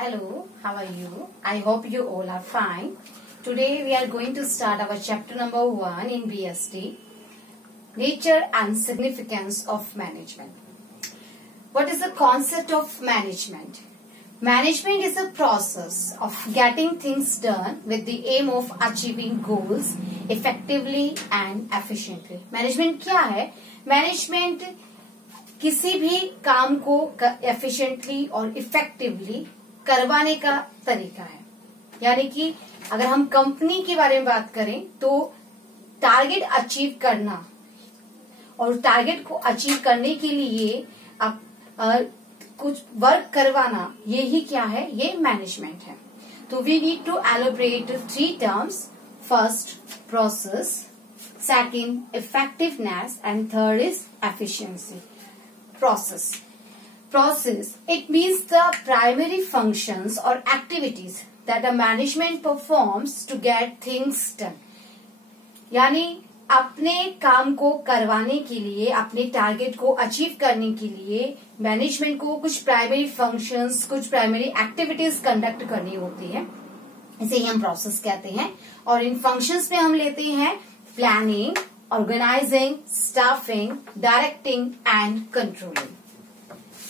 Hello, how are you? I hope you all are fine. Today we are going to start our chapter number 1 in BST, Nature and Significance of Management. What is the concept of management? Management is a process of getting things done with the aim of achieving goals effectively and efficiently. Management क्या है? Management किसी भी काम को efficiently और effectively करवाने का तरीका है. यानी कि अगर हम कंपनी के बारे में बात करें तो टारगेट अचीव करना और टारगेट को अचीव करने के लिए आप कुछ वर्क करवाना, ये ही क्या है? ये मैनेजमेंट है. तो we need to elaborate 3 terms. First process, second effectiveness and third is efficiency. Process, it means the primary functions or activities that a management performs to get things done. यानी अपने काम को करवाने के लिए, अपने टारगेट को अचीव करने के लिए मैनेजमेंट को कुछ प्राइमरी फंक्शंस, कुछ प्राइमरी एक्टिविटीज कंडक्ट करनी होती है. इसे ही हम प्रोसेस कहते हैं. और इन फंक्शंस में हम लेते हैं planning, organising, staffing, directing and controlling.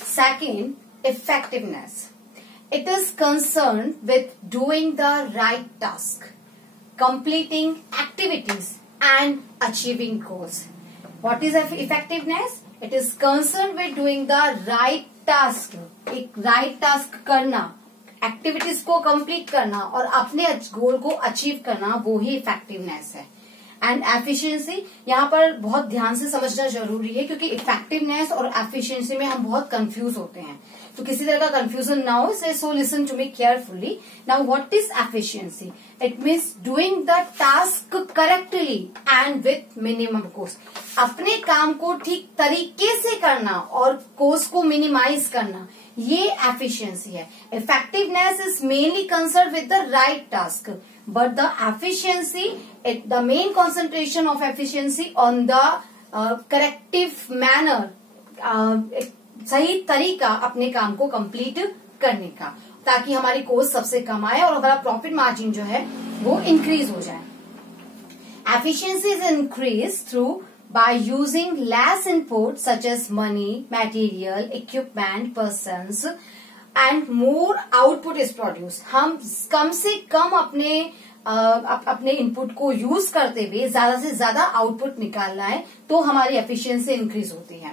Second, effectiveness. It is concerned with doing the right task, completing activities and achieving goals. What is effectiveness? It is concerned with doing the right task. एक right task करना, activities को complete करना और अपने गोल को achieve करना, वो ही effectiveness है. एंड एफिशिएंसी यहाँ पर बहुत ध्यान से समझना जरूरी है, क्योंकि इफेक्टिवनेस और एफिशिएंसी में हम बहुत कंफ्यूज होते हैं. तो किसी तरह का कंफ्यूजन ना हो, so listen to me carefully. Now what is efficiency? It means doing the task correctly and with minimum cost. अपने काम को ठीक तरीके से करना और कॉस्ट को मिनिमाइज करना, ये एफिशिएंसी है. Effectiveness is mainly concern with the right task, but the efficiency, the main concentration of efficiency on the corrective manner, सही तरीका अपने काम को कंप्लीट करने का, ताकि हमारी कॉस्ट सबसे कम आए और हमारा प्रॉफिट मार्जिन जो है वो इंक्रीज हो जाए. Efficiency is increased through by using less input such as money, material, equipment, persons, and more output is produced. हम कम से कम अपने इनपुट को यूज करते हुए ज्यादा से ज्यादा आउटपुट निकालना है, तो हमारी एफिशिएंसी इंक्रीज होती है.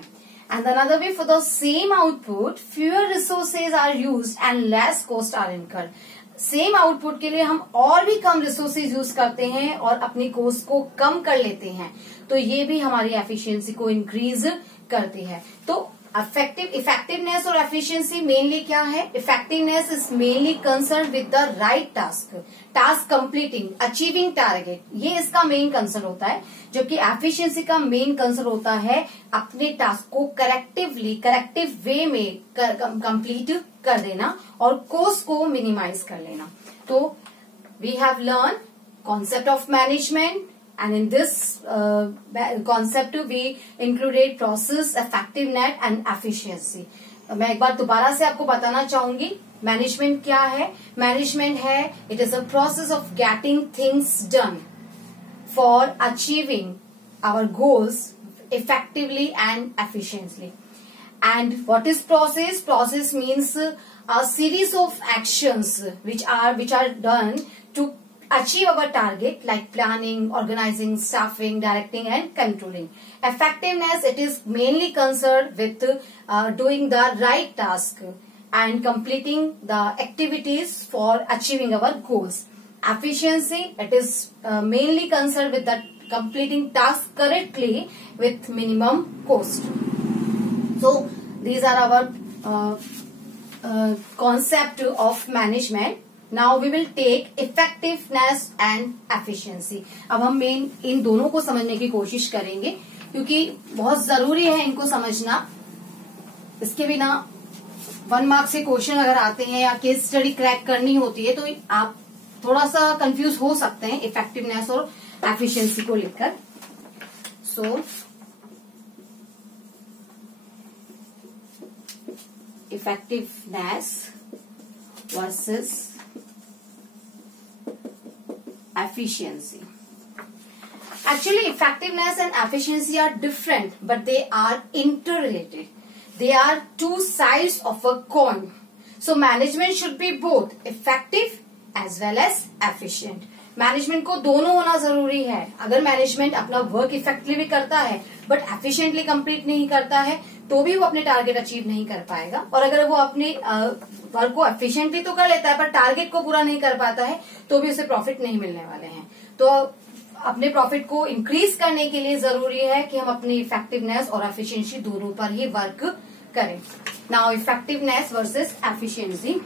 And another way, for the same output fewer resources are used and less cost are incurred. Same output के लिए हम और भी कम रिसोर्सेज यूज करते हैं और अपनी कॉस्ट को कम कर लेते हैं, तो ये भी हमारी एफिशिएंसी को इंक्रीज करती है. तो इफेक्टिवनेस और एफिशिएंसी मेनली क्या है? Effectiveness is mainly concern with the right task completing, achieving target, ये इसका मेन कंसर्न होता है. जबकि एफिशिएंसी का मेन कंसर्न होता है अपने टास्क को करेक्टिव वे में कंप्लीट कर देना और कॉस्ट को मिनिमाइज कर लेना. तो we have learn concept of management. And in this concept we included process, effectiveness and efficiency. मैं एक बार दोबारा से आपको बताना चाहूंगी मैनेजमेंट क्या है. मैनेजमेंट है, it is a process of getting things done for achieving our goals effectively and efficiently. And what is process? Process means a series of actions which are done to achieve our target, like planning, organizing, staffing, directing and controlling. Effectiveness, it is mainly concerned with doing the right task and completing the activities for achieving our goals. Efficiency, it is mainly concerned with the completing tasks correctly with minimum cost. So these are our concept of management. Now we will take effectiveness and efficiency. अब हम main इन दोनों को समझने की कोशिश करेंगे, क्योंकि बहुत जरूरी है इनको समझना. इसके बिना 1 मार्क्स के क्वेश्चन अगर आते हैं या केस स्टडी क्रैक करनी होती है तो आप थोड़ा सा कंफ्यूज हो सकते हैं इफेक्टिवनेस और एफिशिएंसी को लेकर. सो effectiveness versus efficiency. Actually, effectiveness and efficiency are different, but they are interrelated. They are two sides of a coin. So management should be both effective as well as efficient. Management को दोनों होना जरूरी है. अगर management अपना work effectively करता है but efficiently complete नहीं करता है तो भी वो अपने टारगेट अचीव नहीं कर पाएगा. और अगर वो अपने वर्क को एफिशिएंटली तो कर लेता है पर टारगेट को पूरा नहीं कर पाता है तो भी उसे प्रॉफिट नहीं मिलने वाले हैं. तो अपने प्रॉफिट को इंक्रीज करने के लिए जरूरी है कि हम अपनी इफेक्टिवनेस और एफिशिएंसी दोनों पर ही वर्क करें. Now effectiveness versus efficiency.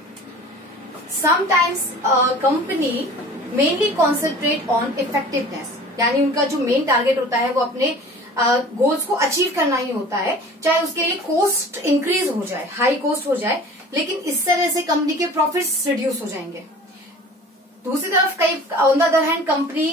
Sometimes company mainly concentrate on effectiveness, यानी उनका जो मेन टारगेट होता है वो अपने गोल्स को अचीव करना ही होता है, चाहे उसके लिए कॉस्ट इंक्रीज हो जाए, हाई कॉस्ट हो जाए, लेकिन इस तरह से कंपनी के प्रॉफिट्स रिड्यूस हो जाएंगे. दूसरी तरफ कई on the other hand company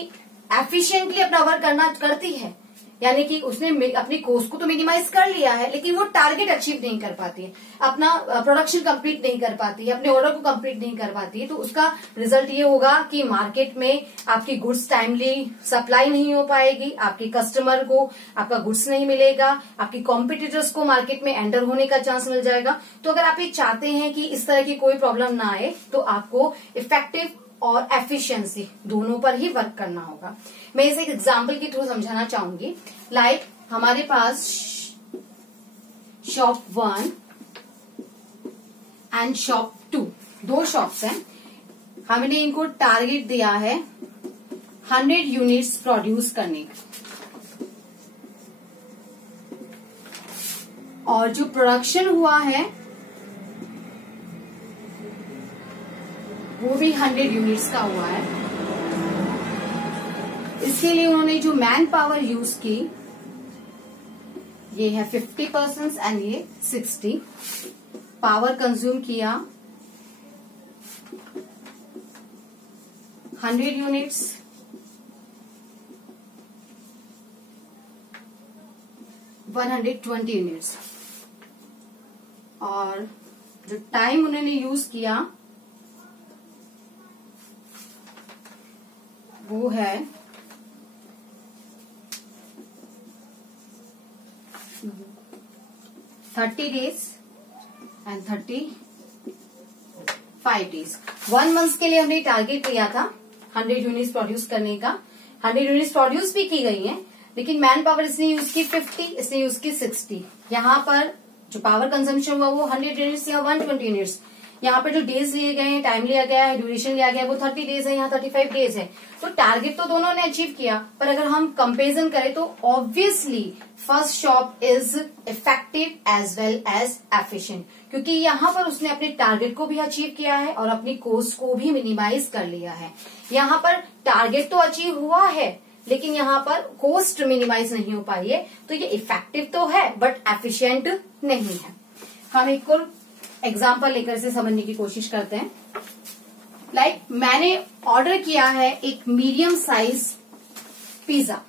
efficiently अपना वर्क करती है, यानी कि उसने अपनी कॉस्ट को तो मिनिमाइज कर लिया है लेकिन वो टारगेट अचीव नहीं कर पाती है, अपना प्रोडक्शन कंप्लीट नहीं कर पाती है, अपने ऑर्डर को कंप्लीट नहीं कर पाती है. तो उसका रिजल्ट ये होगा कि मार्केट में आपकी गुड्स टाइमली सप्लाई नहीं हो पाएगी, आपके कस्टमर को आपका गुड्स नहीं मिलेगा, आपकी कॉम्पिटिटर्स को मार्केट में एंटर होने का चांस मिल जाएगा. तो अगर आप ये चाहते हैं कि इस तरह की कोई प्रॉब्लम ना आए तो आपको इफेक्टिव और एफिशिएंसी दोनों पर ही वर्क करना होगा. मैं इसे एक एग्जांपल के थ्रू समझाना चाहूंगी. लाइक हमारे पास शॉप 1 एंड शॉप 2 दो शॉप्स हैं. हमने इनको टारगेट दिया है 100 यूनिट्स प्रोड्यूस करने का और जो प्रोडक्शन हुआ है वो भी 100 यूनिट्स का हुआ है. इसके लिए उन्होंने जो मैन पावर यूज की ये है 50% एंड ये 60. पावर कंज्यूम किया 100 यूनिट्स, 120 यूनिट्स. और जो टाइम उन्होंने यूज किया वो है 30 days एंड 35 days. 1 मंथ के लिए हमने टारगेट लिया था 100 यूनिट्स प्रोड्यूस करने का. 100 यूनिट्स प्रोड्यूस भी की गई हैं लेकिन मैन पावर इसने यूज की 50, इसने यूज की 60. यहाँ पर जो पावर कंजम्पशन हुआ वो 100 यूनिट्स या 120 यूनिट्स. यहाँ पर जो डेज लिए गए हैं, टाइम लिया गया है, ड्यूरेशन लिया गया है वो 30 डेज है, यहाँ 35 डेज है. तो टारगेट तो दोनों ने अचीव किया पर अगर हम कंपेरिजन करें तो obviously first shop is effective as well as efficient, क्योंकि यहाँ पर उसने अपने टारगेट को भी अचीव किया है और अपनी कॉस्ट को भी मिनिमाइज कर लिया है. यहाँ पर टारगेट तो अचीव हुआ है लेकिन यहाँ पर कॉस्ट मिनिमाइज नहीं हो पाई है. तो ये इफेक्टिव तो है बट एफिशिएंट नहीं है. हम एक और एग्जाम्पल लेकर इसे समझने की कोशिश करते हैं. लाइक मैंने ऑर्डर किया है एक medium size pizza,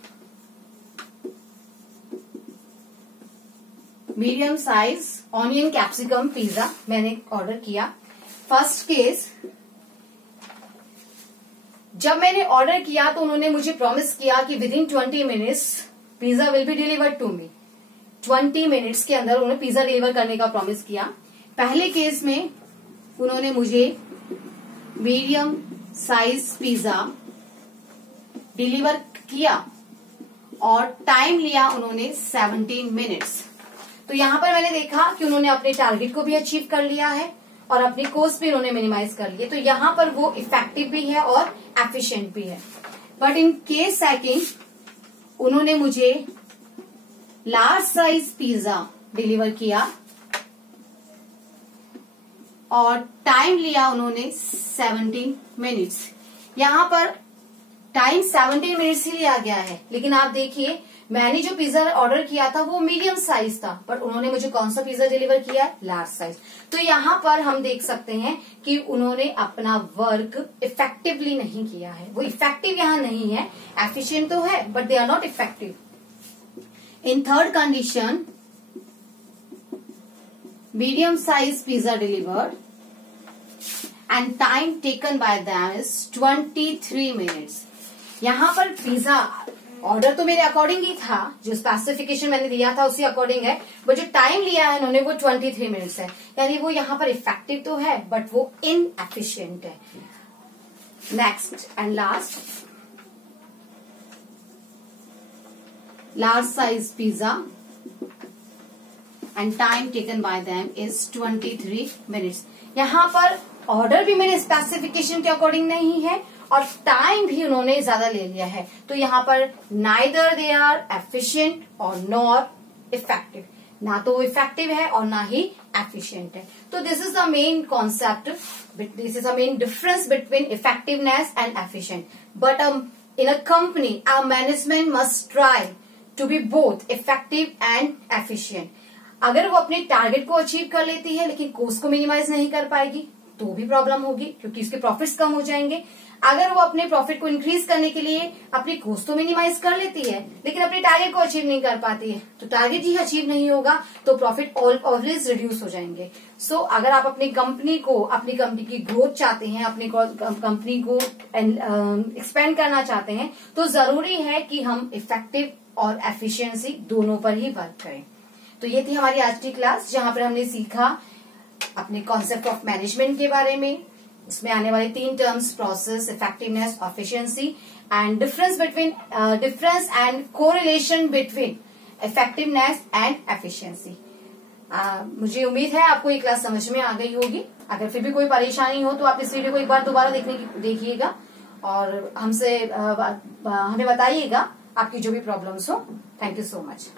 medium size onion capsicum pizza मैंने ऑर्डर किया. फर्स्ट केस, जब मैंने ऑर्डर किया तो उन्होंने मुझे प्रॉमिस किया कि within 20 minutes pizza will be delivered to me. 20 minutes के अंदर उन्होंने पिज्जा डिलीवर करने का प्रॉमिस किया. पहले केस में उन्होंने मुझे मीडियम साइज पिज्जा डिलीवर किया और टाइम लिया उन्होंने 17 मिनट्स. तो यहां पर मैंने देखा कि उन्होंने अपने टारगेट को भी अचीव कर लिया है और अपनी कॉस्ट भी उन्होंने मिनिमाइज कर ली है. तो यहां पर वो इफेक्टिव भी है और एफिशिएंट भी है. बट इन केस सेकंड उन्होंने मुझे लार्ज साइज पिज्जा डिलीवर किया और टाइम लिया उन्होंने 17 मिनट्स. यहां पर टाइम 17 मिनट्स ही लिया गया है लेकिन आप देखिए मैंने जो पिज्जा ऑर्डर किया था वो मीडियम साइज था बट उन्होंने मुझे कौन सा पिज्जा डिलीवर किया है, लार्ज साइज. तो यहाँ पर हम देख सकते हैं कि उन्होंने अपना वर्क इफेक्टिवली नहीं किया है. वो इफेक्टिव यहाँ नहीं है, एफिशिएंट तो है but they are not effective. In third condition medium size pizza delivered and time taken by them is 23 minutes. यहाँ पर पिज्जा ऑर्डर तो मेरे अकॉर्डिंग ही था, जो स्पेसिफिकेशन मैंने दिया था उसी अकॉर्डिंग है, बट जो टाइम लिया है उन्होंने वो 23 मिनट्स है। यानी वो यहाँ पर इफेक्टिव तो है बट वो इनएफिशिएंट है। Next and large size pizza and time taken by them is 23 minutes. यहाँ पर ऑर्डर भी मेरे स्पेसिफिकेशन के अकॉर्डिंग नहीं है और टाइम भी उन्होंने ज्यादा ले लिया है, तो यहाँ पर नाइदर दे आर एफिशिएंट और नॉर इफेक्टिव। ना तो वो इफेक्टिव है और ना ही एफिशिएंट है। तो this is the main concept, this is the main difference between effectiveness and efficient. But in a company our management must try to be both effective and efficient. अगर वो अपने टारगेट को achieve कर लेती है लेकिन कॉस्ट को minimise नहीं कर पाएगी तो भी प्रॉब्लम होगी, क्योंकि उसके प्रॉफिट्स कम हो जाएंगे। अगर वो अपने प्रॉफिट को इंक्रीज करने के लिए अपनी कॉस्ट तो मिनिमाइज कर लेती है लेकिन अपने टारगेट को अचीव नहीं कर पाती है, तो टारगेट ही अचीव नहीं होगा तो प्रॉफिट ऑलवेज रिड्यूस हो जाएंगे। सो अगर आप अपनी कंपनी की ग्रोथ चाहते हैं, अपनी कंपनी को एक्सपेंड करना चाहते हैं, तो जरूरी है कि हम इफेक्टिव और एफिशिएंसी दोनों पर ही वर्क करें। तो ये थी हमारी आज की क्लास, जहां पर हमने सीखा अपने कॉन्सेप्ट ऑफ मैनेजमेंट के बारे में, इसमें आने वाले 3 terms process, effectiveness, efficiency and difference and correlation between effectiveness and efficiency. मुझे उम्मीद है आपको ये क्लास समझ में आ गई होगी। अगर फिर भी कोई परेशानी हो तो आप इस वीडियो को एक बार दोबारा देखिएगा और हमें बताइएगा आपकी जो भी प्रॉब्लम्स हो। Thank you so much.